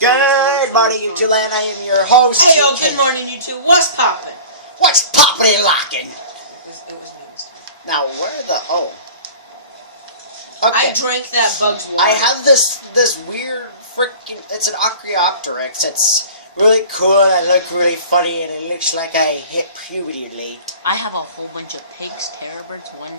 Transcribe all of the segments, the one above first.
Good morning, YouTube land. I am your host. Hey, yo, good morning, YouTube. What's poppin'? What's poppin' and locking? It was me this time. Now, where the... Oh. Okay. I drank that Bugs water. I have this weird freaking... It's an Archaeopteryx. It's really cool and I look really funny and it looks like I hit puberty late. I have a whole bunch of pigs, terror birds, one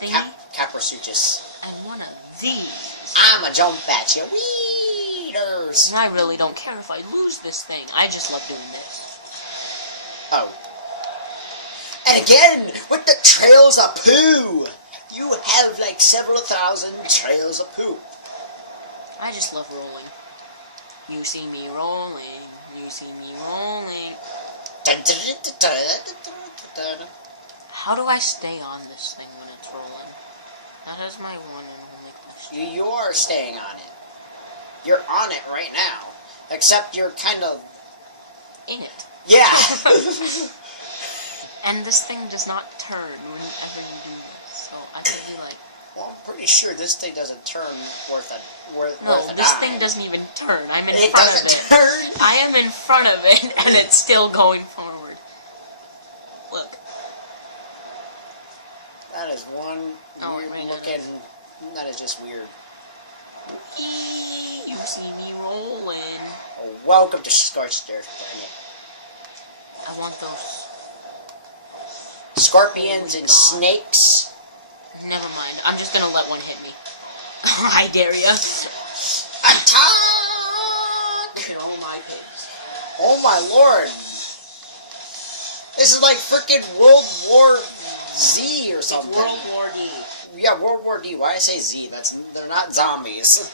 thingy, Caprisuchus. and one of these. I'ma jump at you. Weeders. And I really don't care if I lose this thing. I just love doing this. Oh. And again, with the trails of poo. You have like several thousand trails of poo. I just love rolling. You see me rolling. You see me rolling. How do I stay on this thing when it's rolling? That is my one and only question. You are staying on it. You're on it right now. Except you're kind of... In it. Yeah. And this thing does not turn whenever you do this. So I could be like... Well, I'm pretty sure this thing doesn't turn worth a No, this thing doesn't even turn. I'm in front of it. It doesn't turn? I am in front of it, and it's still going forward. Look. That is one Oh, weird right, looking... That is just weird. You see me rolling. Oh, welcome to Scorched Earth, darn it. I want those. Scorpions and God. snakes. Never mind. I'm just gonna let one hit me. I dare ya. Attack! Kill my pigs. Oh my lord. This is like freaking World War Z or something. It's World War D. Yeah, World War D. Why I say Z? They're not zombies.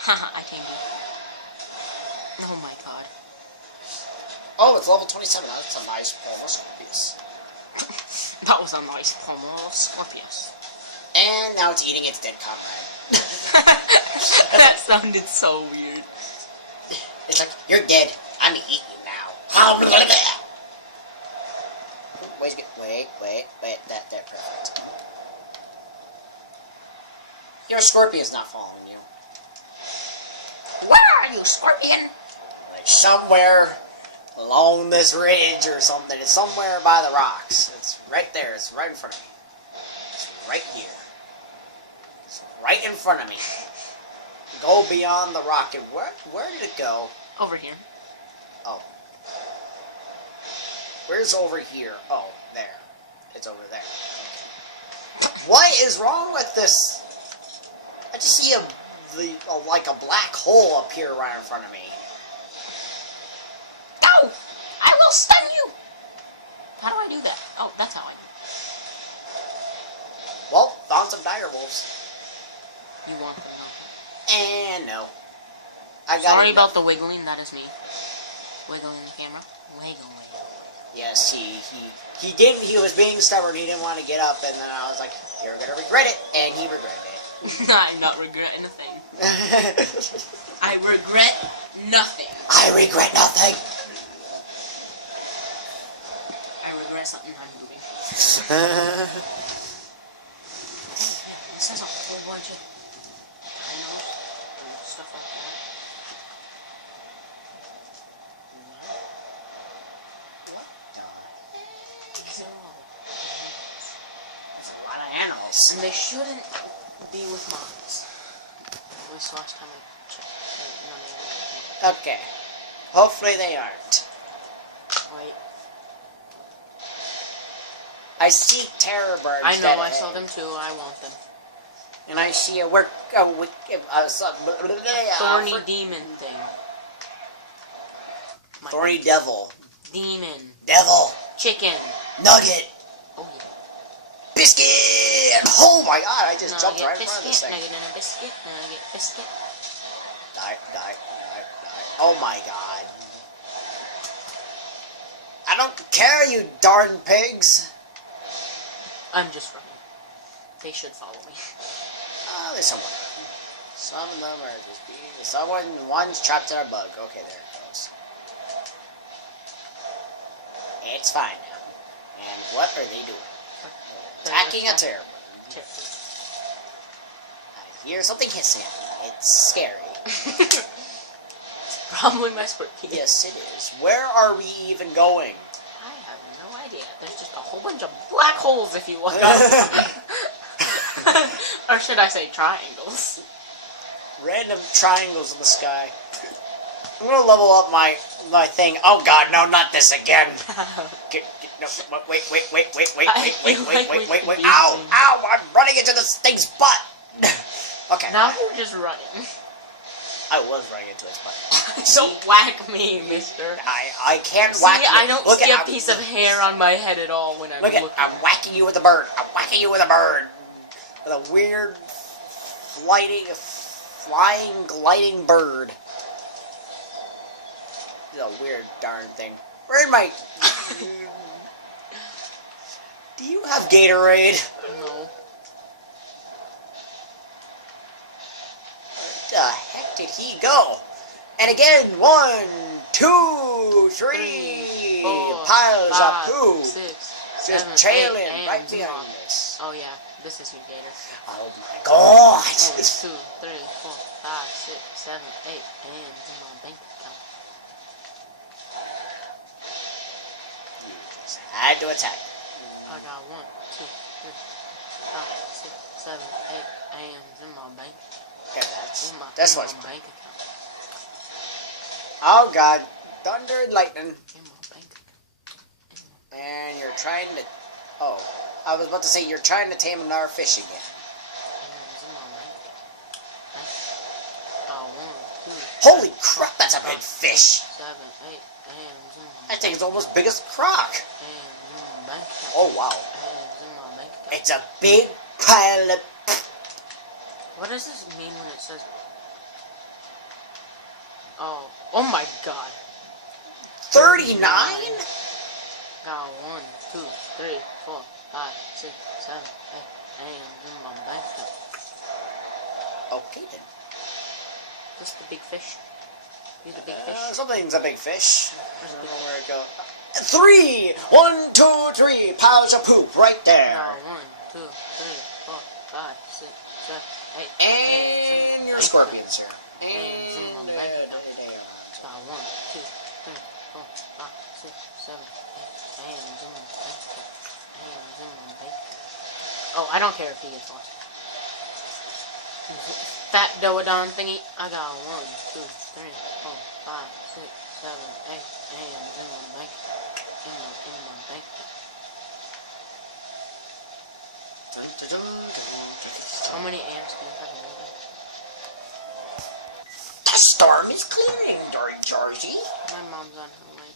Haha, I came here. Oh my god. Oh, it's level 27. That's a nice Scorpius. That was a nice pummel, Scorpius. And now it's eating its dead comrade. That sounded so weird. It's like, you're dead. I'm gonna eat you now. Wait. That perfect. Your Scorpion's not following you. Where are you, Scorpion? Like somewhere along this ridge or something. It's somewhere by the rocks. It's right there. It's right in front of me. It's right here. It's right in front of me. Go beyond the rock. And where did it go? Over here. Oh. Where's over here? Oh, there. It's over there. Okay. What is wrong with this? I just see like a black hole appear right in front of me. Go! I will stun you! How do I do that? Oh, that's how I do. Well, found some dire wolves. You want them now? And no. I got Sorry it. about the wiggling, that is me. Wiggling the camera. Wiggle. Yes, he was being stubborn, he didn't want to get up, and then I was like, you're gonna regret it, and he regretted it. I'm not regretting a thing. I regret nothing. I regret nothing. I regret something I'm doing. This has a whole bunch of dinos and stuff like that. These are all There's a lot of animals. and they shouldn't be with mods. At least last time I checked. None of them Okay. Hopefully they aren't. were. Wait. I see terror birds. I know, dead I ahead. saw them too. I want them. And I see a Thorny demon thing. My thorny devil. demon. Devil. Chicken. Nugget. Oh yeah. Biscuit! Oh my god, I just jumped right in front of this thing. Nugget and a biscuit. Nugget, biscuit. Die. Oh my god. I don't care, you darn pigs. I'm just running. They should follow me. There's someone. Some of them are just being... One's trapped in a bug. Okay, there it goes. It's fine now. And what are they doing? Attacking a terror bird. I hear something hissing. It's scary. Probably my squirt key. Yes, it is. Where are we even going? I have no idea. There's just a whole bunch of black holes if you look up. Or should I say triangles? Random triangles in the sky. I'm gonna level up my thing. Oh god, no, not this again. No, wait. Ow, I'm running into this thing's butt. Okay. Now you're just running. I was running into its butt. Don't whack me, mister. I can't See, whack you. I don't Look see at, a piece of hair on my head at all when I'm Look at, looking. I'm whacking you with a bird. I'm whacking you with a bird. With a weird, flying, gliding bird. This is a weird darn thing. Where's my... Do you have Gatorade? No. Where the heck did he go? And again, 1, 2, 3 4, piles 5, of poo. 6, Just 7, trailing 8, right and behind zero. us. Oh yeah, this is your gator. Oh my god! 1, 2, 3, 4, 5, 6, 7, 8 hands in my bank account. You just had to attack. I got 1, 2, 3, 5, 6, 7, 8 hands in my bank. Okay, In my that's what's bank account. Oh god, thunder and lightning. In my bank account. And you're trying to... Oh, I was about to say you're trying to tame another fish again. Hands in my bank account. 1, 2. Holy crap, that's a big fish! 7, 8 hands in my That thing's almost big as Croc. hands in my bank account. Oh wow. Hands in my bank account. It's a big pile of... What does this mean when it says... Oh my god. 39? Got 1, 2, 3, 4, 5, 6, 7, 8 hands in my bank account. Okay then. This the big fish? He's a big fish. Something's a big fish. I Where's the don't big know fish? where it goes. 3! 1, 2, 3 piles of poop right there. Got 1, 2, 3, 4, 5, 6, 7, 8 And hands in my your bank scorpions here. Hands in my And bank account. there they are. Got 1, 2, 3, 4, 5, 6, 7, 8 hands in my bank account. Hands in my bank account. Oh, I don't care if he gets lost. Fat Doadon thingy. I got 1, 2, 3, 4, 5, 6, 7, 8 hands in my bank account. In my bank account. Dun, dun, dun, dun, dun. How many ants do you have in your bank? The storm is clearing, Georgie. My mom's on her way.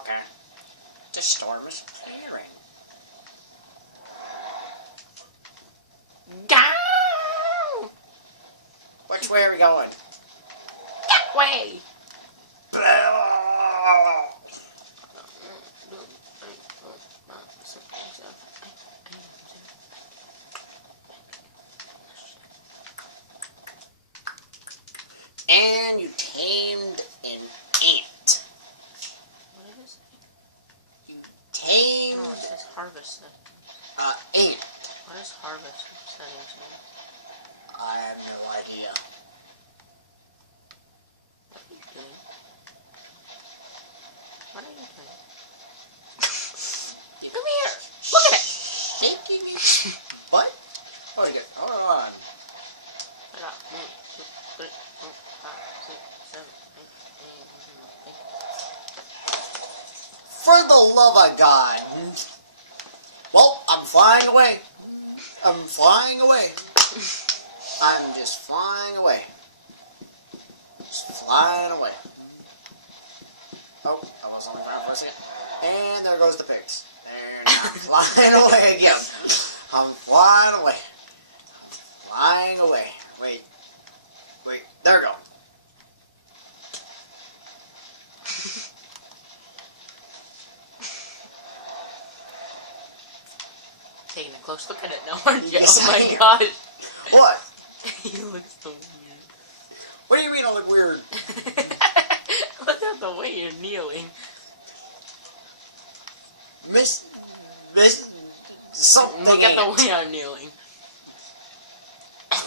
Okay. The storm is clearing. Go! Which way are we going? That way! And you tamed an ant. What did it say? You tamed No, it says harvest. ant. What is harvest settings mean? I have no idea. What are you doing? What are you doing? You come here! Look at it! Shaking me. What? Oh, you hold on. I got 1, 2, 3, 4, 5, 6, 7, 8, hands in my bank. For the love of God. Well, I'm flying away. I'm flying away. I'm just flying away. Just flying away. Oh, I was on the ground for a second. And there goes the pigs. And I'm flying away again. I'm flying away. Flying away. Wait. There we go. Taking a close look at it now, aren't you? Yes, Oh I my am. god. What? You look so weird. What do you mean I look weird? Look at the way you're kneeling. Miss something. Look at the ant. way I'm kneeling.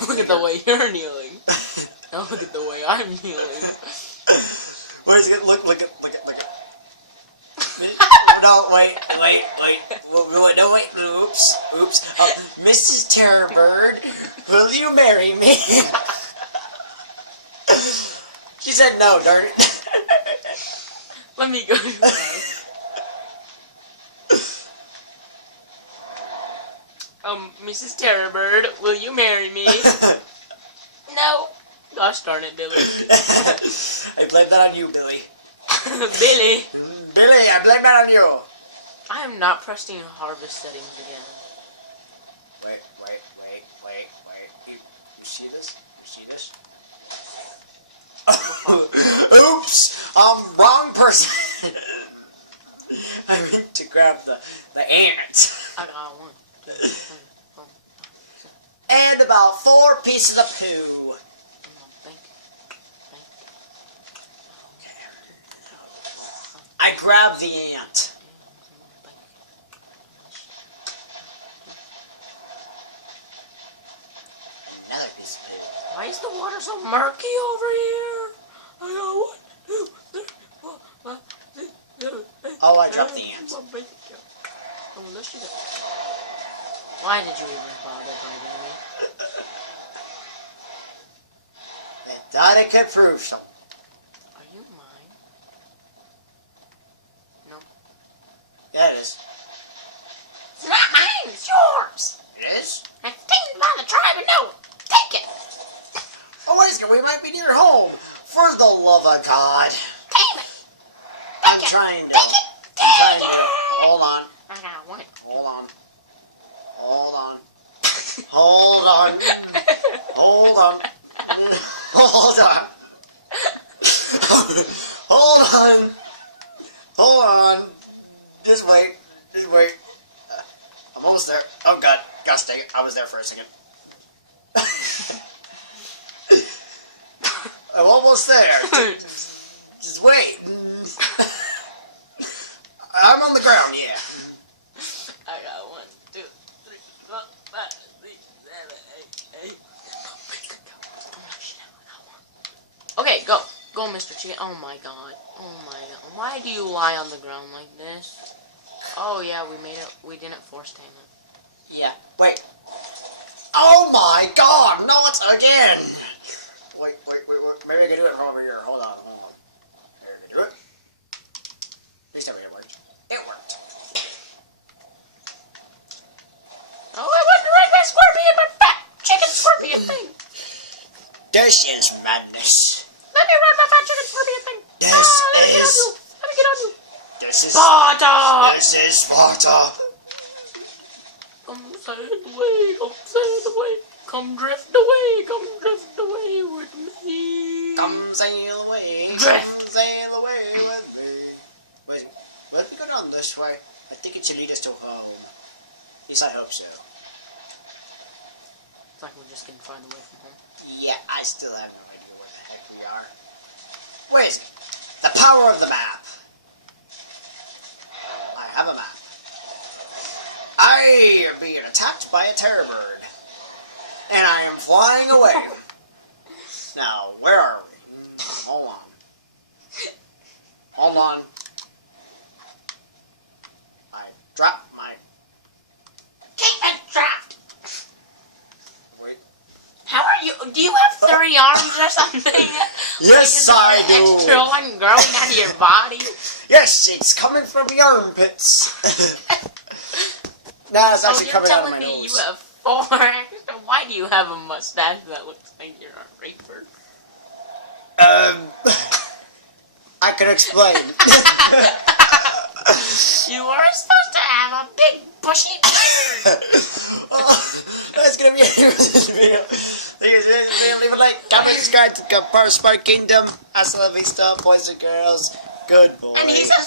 Look at the way you're kneeling. Oh, look at the way I'm healing. Where's it? Look at. No, wait. No, wait. Oops. Mrs. Terrorbird, will you marry me? She said no, darn it. Let me go. Mrs. Terrorbird, will you marry me? No. Gosh darn it, Billy. I blame that on you, Billy. Billy. Billy, I blame that on you. I am not pressing harvest settings again. Wait. You see this? Oops! Wrong person. I meant to grab the ant. I got 1, 2, 3, 4, 5, 6. And about 4 pieces of poo. Thank you. I grabbed the ant. Another piece of poo. Why is the water so murky over here? I got 1, 2, 3, 4, 5, 6, 7, 8. Oh, I dropped the ant. Oh, there she goes. Why did you even bother biting me? I thought it could prove something. Are you mine? Nope. Yeah, it is. It's not mine, it's yours! It is? I'm taken by the tribe and no, take it! Oh, wait a second, we might be near home. For the love of God. Damn it! I'm Take it! trying to. Take it! Take it! Hold on. I got 1. Hold on. Hold on. Just wait. I'm almost there. Oh God, gosh dang it, I was there for a second. I'm almost there. Just wait. I'm on the ground, yeah. I got 1, 2, 3, 4, 5, 6, 7, 8. Okay, go. Go, Mr. Chicken. Oh my god. Why do you lie on the ground like this? Oh yeah, we made it. We didn't force tame it. Yeah. Wait. Oh my God! Not again! Wait. Maybe I can do it from over here. Hold on. Maybe I can do it. Please tell me it worked. It worked. Oh, I want to ride my scorpion, my fat chicken scorpion thing. This is madness. Let me ride my fat chicken scorpion thing. This Let me get on you. This is Sparta! This is Sparta. Come sail away, come sail away. Come drift away with me. Come sail away. Drift. Come sail away with me. Wait, let me go down this way. I think it should lead us to home. At least I hope so. It's like we're just getting farther away from home. Yeah, I still have no idea where the heck we are. Wait a second. The power of the map. I have a map. I am being attacked by a terrorbird. And I am flying away. Now, where are we? Hold on. I dropped my... Keep it trapped! Wait. How are you? Do you have 3 arms or something? Yes, Like, I is do. there extra one growing out of your body? Yes, it's coming from the armpits. Nah, it's actually coming out of my You're telling me nose. you have 4 extra? Why do you have a mustache that looks like you're a raper? I can explain. You were supposed to have a big bushy beard. That's gonna be it for this video. Leave a like, comment, subscribe to Power Spark Kingdom. Hasta la vista, boys and girls. Good boy. And he's a